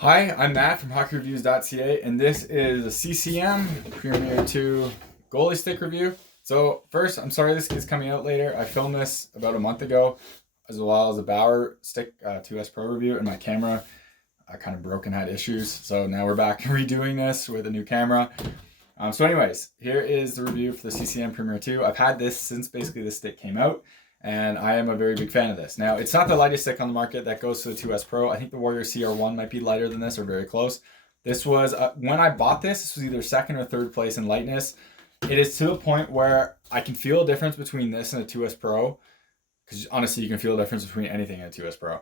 Hi, I'm Matt from HockeyReviews.ca, and this is a CCM Premier 2 goalie stick review. So first, I'm sorry this is coming out later. I filmed this about a month ago, as well as a Bauer stick 2S Pro review, and my camera kind of broke and had issues. So now we're back redoing this with a new camera. So anyways, here is the review for the CCM Premier 2. I've had this since basically this stick came out, and I am a very big fan of this. Now, it's not the lightest stick on the market that goes to the 2S Pro. I think the Warrior CR1 might be lighter than this or very close. This was, when I bought this was either second or third place in lightness. It is to the point where I can feel a difference between this and a 2S Pro, because honestly, you can feel a difference between anything and a 2S Pro.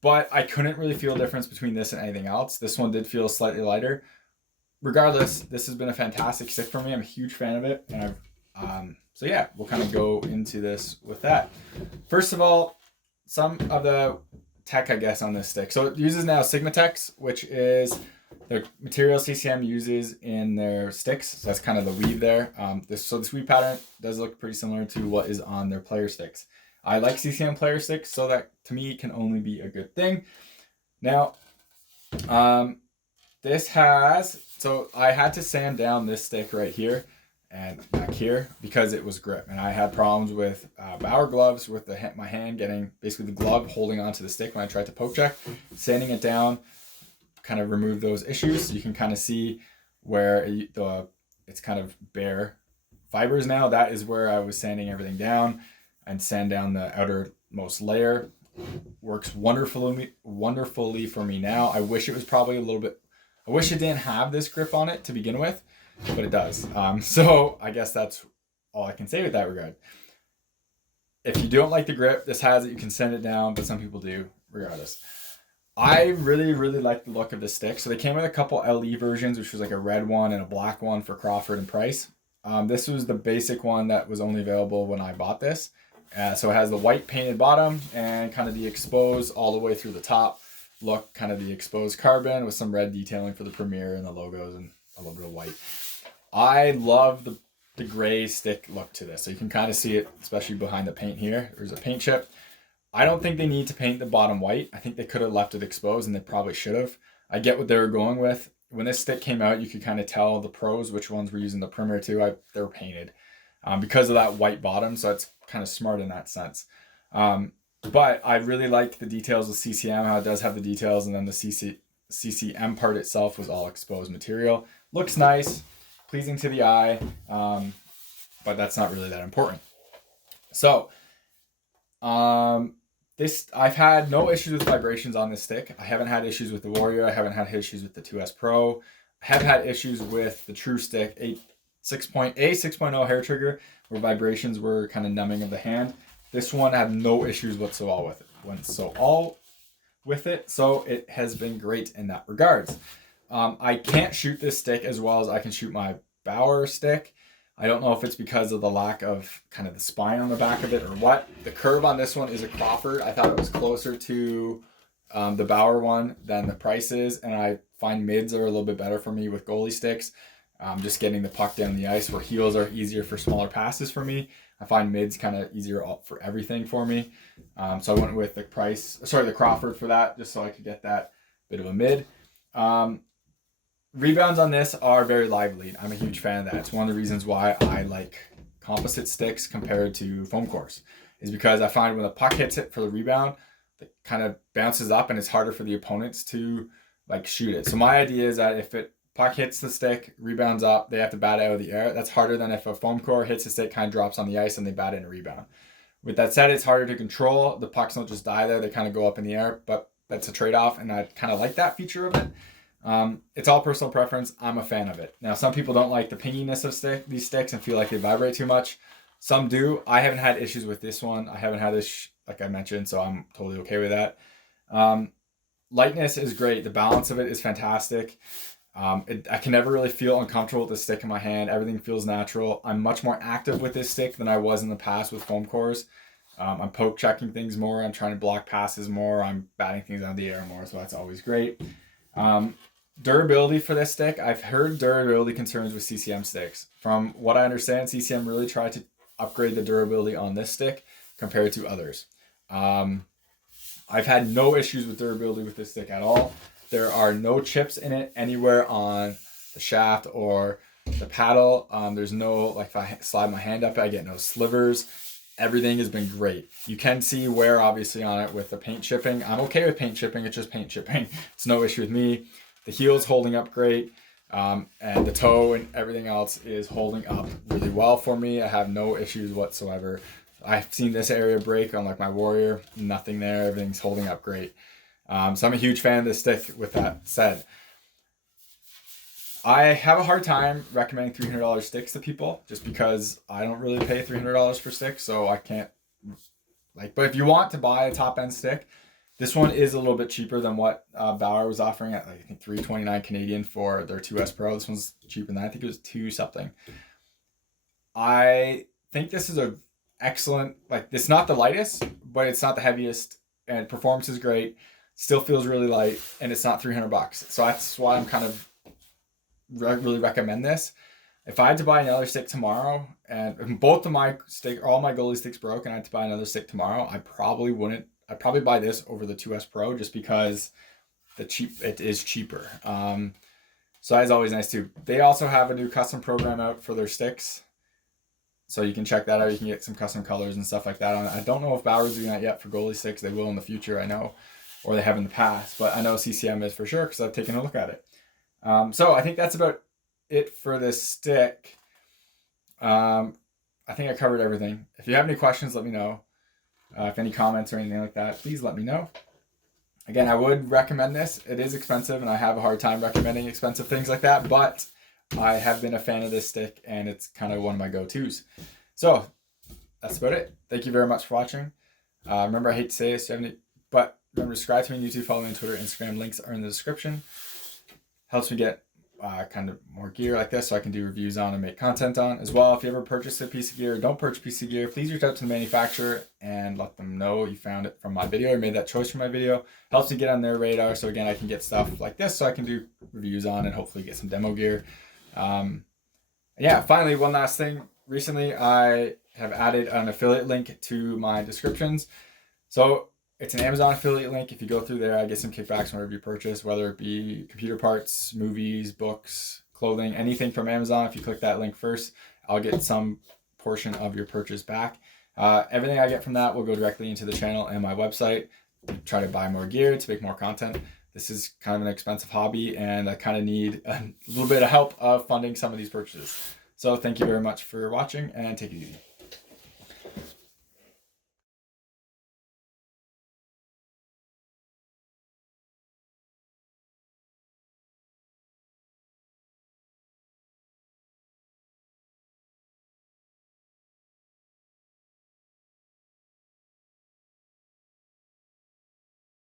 But I couldn't really feel a difference between this and anything else. This one did feel slightly lighter. Regardless, this has been a fantastic stick for me. I'm a huge fan of it, and so yeah, we'll kind of go into this with that. First of all, some of the tech, I guess, on this stick. So it uses now Sigmatex, which is the material CCM uses in their sticks. So that's kind of the weave there. This weave pattern does look pretty similar to what is on their player sticks. I like CCM player sticks, so that to me can only be a good thing. Now, this has, so I had to sand down this stick right here and back here because it was grip, and I had problems with Bauer gloves with my hand getting basically the glove holding onto the stick when I tried to poke check. Sanding it down kind of removed those issues. So you can kind of see where it's kind of bare fibers now. That is where I was sanding everything down, and sand down the outermost layer. Works wonderfully for me now. I wish it was probably a little bit, I wish it didn't have this grip on it to begin with, but it does. So I guess that's all I can say with that regard. If you don't like the grip, this has it. You can send it down, but some people do regardless. I really like the look of this stick. So they came with a couple LE versions, which was like a red one and a black one for Crawford and Price. This was the basic one that was only available when I bought this. So it has the white painted bottom and kind of the exposed all the way through the top look, kind of the exposed carbon with some red detailing for the Premier and the logos and a little bit of white. I love the gray stick look to this. So you can kind of see it, especially behind the paint here. There's a paint chip. I don't think they need to paint the bottom white. I think they could have left it exposed, and they probably should have. I get what they were going with. When this stick came out, you could kind of tell the pros which ones were using the Premier 2. They were painted because of that white bottom, so it's kind of smart in that sense. But I really liked the details of CCM, how it does have the details, and then the CCM part itself was all exposed material. Looks nice, pleasing to the eye, but that's not really that important. So, I've had no issues with vibrations on this stick. I haven't had issues with the Warrior. I haven't had issues with the 2S Pro. I have had issues with the True Stick 6.0 hair trigger, where vibrations were kind of numbing of the hand. This one had no issues whatsoever with it. So it has been great in that regards. I can't shoot this stick as well as I can shoot my Bauer stick. I don't know if it's because of the lack of kind of the spine on the back of it or what. The curve on this one is a Crawford. I thought it was closer to the Bauer one than the Price is, and I find mids are a little bit better for me with goalie sticks. Just getting the puck down the ice, where heels are easier for smaller passes for me. I find mids kind of easier for everything for me. So I went with the Crawford for that, just so I could get that bit of a mid. Rebounds on this are very lively. I'm a huge fan of that. It's one of the reasons why I like composite sticks compared to foam cores, is because I find when the puck hits it for the rebound, it kind of bounces up and it's harder for the opponents to like shoot it. So my idea is that if puck hits the stick, rebounds up, they have to bat it out of the air. That's harder than if a foam core hits the stick, kind of drops on the ice, and they bat it in a rebound. With that said, it's harder to control. The pucks don't just die there. They kind of go up in the air, but that's a trade-off, and I kind of like that feature of it. It's all personal preference. I'm a fan of it. Now, some people don't like the pinginess of these sticks and feel like they vibrate too much. Some do. I haven't had issues with this one. I haven't had this, like I mentioned, so I'm totally okay with that. Lightness is great. The balance of it is fantastic. I can never really feel uncomfortable with the stick in my hand. Everything feels natural. I'm much more active with this stick than I was in the past with foam cores. I'm poke checking things more. I'm trying to block passes more. I'm batting things out of the air more, so that's always great. Durability for this stick. I've heard durability concerns with CCM sticks. From what I understand, CCM really tried to upgrade the durability on this stick compared to others. I've had no issues with durability with this stick at all. There are no chips in it anywhere on the shaft or the paddle. There's no, like if I slide my hand up, I get no slivers. Everything has been great. You can see wear obviously on it with the paint chipping. I'm okay with paint chipping. It's just paint chipping. It's no issue with me. The heel's holding up great. And the toe and everything else is holding up really well for me. I have no issues whatsoever. I've seen this area break on like my Warrior. Nothing there. Everything's holding up great. So I'm a huge fan of this stick. With that said, I have a hard time recommending $300 sticks to people just because I don't really pay $300 for sticks, so I can't but if you want to buy a top end stick, this one is a little bit cheaper than what Bauer was offering at I think $329 Canadian for their 2S Pro. This one's cheaper than that. I think it was $2 something. I think this is a excellent, it's not the lightest, but it's not the heaviest, and performance is great. Still feels really light, and it's not $300. So that's why I'm kind of really recommend this. If I had to buy another stick tomorrow, and both of my all my goalie sticks broke, and I had to buy another stick tomorrow, I probably wouldn't. I'd probably buy this over the 2S Pro just because it is cheaper. So that's always nice too. They also have a new custom program out for their sticks, so you can check that out. You can get some custom colors and stuff like that on it. I don't know if Bauer's doing that yet for goalie sticks. They will in the future, I know, or they have in the past, but I know CCM is for sure because I've taken a look at it. So I think that's about it for this stick. I think I covered everything. If you have any questions, let me know. If any comments or anything like that, please let me know. Again, I would recommend this. It is expensive, and I have a hard time recommending expensive things like that, but I have been a fan of this stick, and it's kind of one of my go-tos. So that's about it. Thank you very much for watching. Remember, I hate to say this, but remember to subscribe to me on YouTube, follow me on Twitter, Instagram. Links are in the description. Helps me get kind of more gear like this so I can do reviews on and make content on as well. If you ever purchase a piece of gear or don't purchase a piece of gear, please reach out to the manufacturer and let them know you found it from my video or made that choice from my video. Helps me get on their radar, so again I can get stuff like this so I can do reviews on and hopefully get some demo gear. Yeah, finally, one last thing. Recently I have added an affiliate link to my descriptions. So it's an Amazon affiliate link. If you go through there, I get some kickbacks whenever you purchase, whether it be computer parts, movies, books, clothing, anything from Amazon. If you click that link first, I'll get some portion of your purchase back. Everything I get from that will go directly into the channel and my website. Try to buy more gear to make more content. This is kind of an expensive hobby, and I kind of need a little bit of help of funding some of these purchases. So thank you very much for watching, and take it easy.